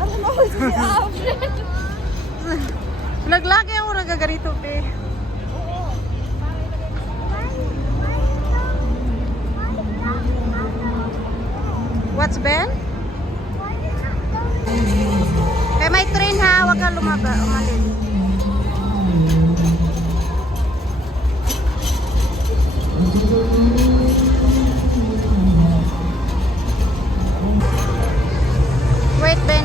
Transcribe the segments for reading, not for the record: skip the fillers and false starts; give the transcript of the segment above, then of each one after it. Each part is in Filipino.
Ano na ako si Alfred? Naglagi ako nagaganito, pe. What's Ben? Kaya may train ha, huwag kang umalis. Wait, Ben.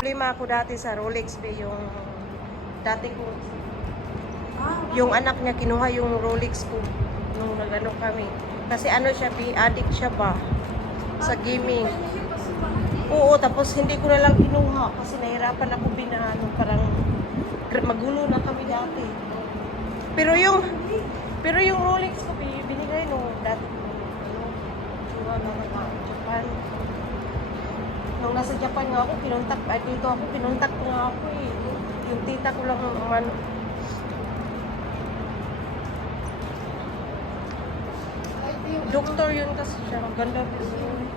Problema ako dati sa Rolex be yung dati ko yung anak niya kinuha yung Rolex ko nung nagano kami kasi ano siya be addict siya ba sa gaming. Oo, tapos hindi ko na lang kinuha kasi nahirapan ako binano parang magulo na kami dati. Pero yung Rolex ko be binigay nung dati ano kinuha na Japan. Nung nasa Japan nga ako, pinuntak ko nga ako eh. Yung tita ko lang naman. Doktor yun kasi siya. Ganda din yun.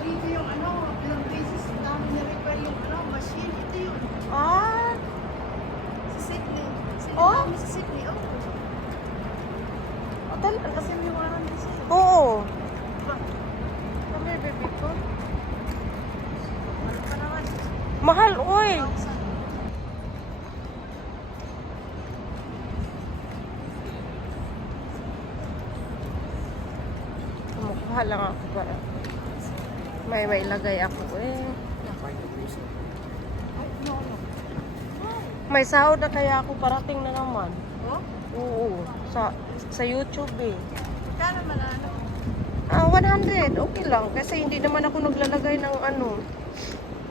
Dito yung ano, ilang beses dami na-repair yung ano, machine. Ito yun. Ah! Sa Sydney. Oh? Sa Sydney, oh. Talaga. Kasi may wala nang design. Oo. Kami, baby ko. Ano pa naman? Mahal, oy! 1,000. Mukha lang ako para. May ilagay ako eh. May sahod na kaya ako parating na naman. Oh? Oo. Sa YouTube eh. Kano man ano? 100. Okay lang. Kasi hindi naman ako naglalagay ng ano.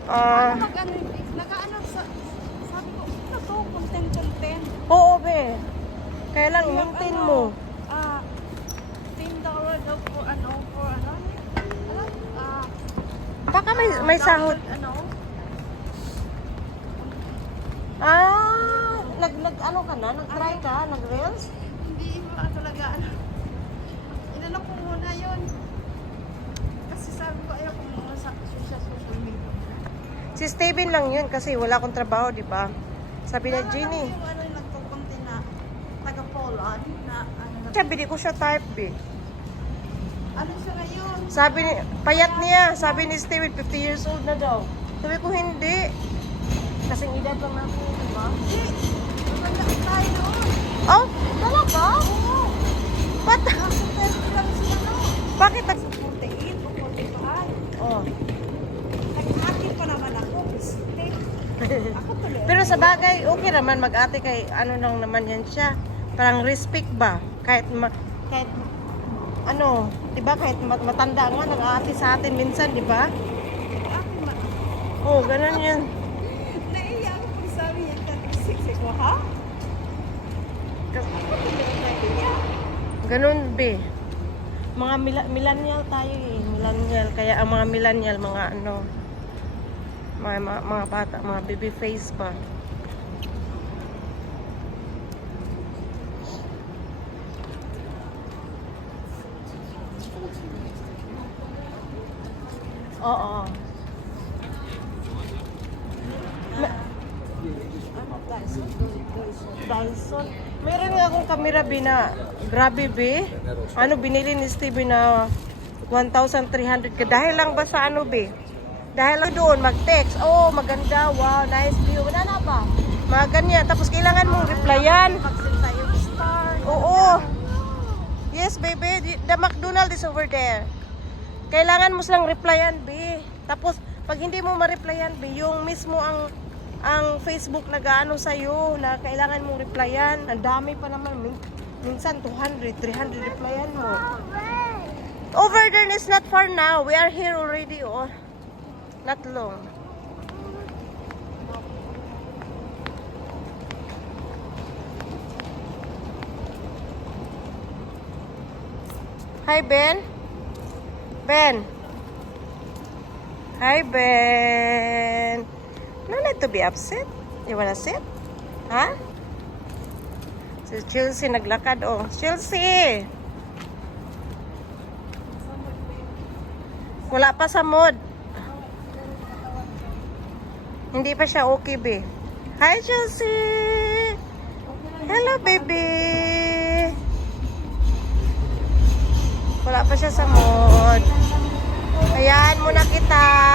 Ah, Mag-ano, nag-ano sabi ko, ito to, content. oo, be. Kaya lang, maintain mo. $10 daw for ano, Baka may sahod. ano, Ano ka na? Nag-try ka? Nag-reels? hindi mo talaga, ano, inano ko muna yun. Kasi sabi ko, ayaw ko muna sa social media. Si Steven lang yun kasi wala akong trabaho, di ba? Sabi na Jenny. Yung ano, yung nagkukunti na, taga-Poland, na, ano, Sabi di ko siya type, eh. ano siya ngayon? Sabi ni, payat niya. Sabi ni Steven, 50 years old na daw. Sabi ko, hindi. Kasing edad lang natin, di ba? Hindi, maganda tayo noon. Oh, talaga? Oo. Ba't? Nasa 30 lang siya, no? Bakit? 48 o 45. Oh. Nag-akin pa naman ako, mistake. Ako tuloy. Pero sa bagay, okay naman mag-ate kay ano lang naman yan siya. Parang respect ba? Kahit ano, 'di ba? Kahit matanda nga nag-aate sa atin minsan, 'di ba? Akin man. Oh, ganun 'yan. Naiiyak ako pag sabi niya, 36 ko, ha? Ako tuloy naiiyak. Ganun be. Mga millennial tayo eh, millennial. Kaya ang mga millennial, mga ano, mga bata, mga baby face pa. Oo. Dyson. Meron nga akong camera na grabe be. Ano binili ni Stevie na 1,300 ka. Dahil lang ba sa ano be? Dahil lang doon mag-text. Oh, maganda. Wow, nice view. Wala na ba? Mga ganyan. Tapos kailangan mong replyan. Mag-send tayo ng star. Oo. Yes, baby. The McDonald's is over there. Kailangan mo silang replyan, be. Tapos, pag hindi mo ma-replyan, be, yung mismo ang Facebook nag-ano sa'yo, na kailangan mong replyan. Ang dami pa naman. Minsan, 200, 300 replyan mo. Over there is not far now. We are here already, oh. Not long. Hi, Ben. Ben. Hi, Ben. No need to be upset. You wanna sit? Ha? Si Chelsea naglakad, oh. Chelsea! Wala pa sa mood. Hindi pa siya okay, be. Hi, Chelsea! Hello, baby! Wala pa siya sa mood. Hayaan muna kita.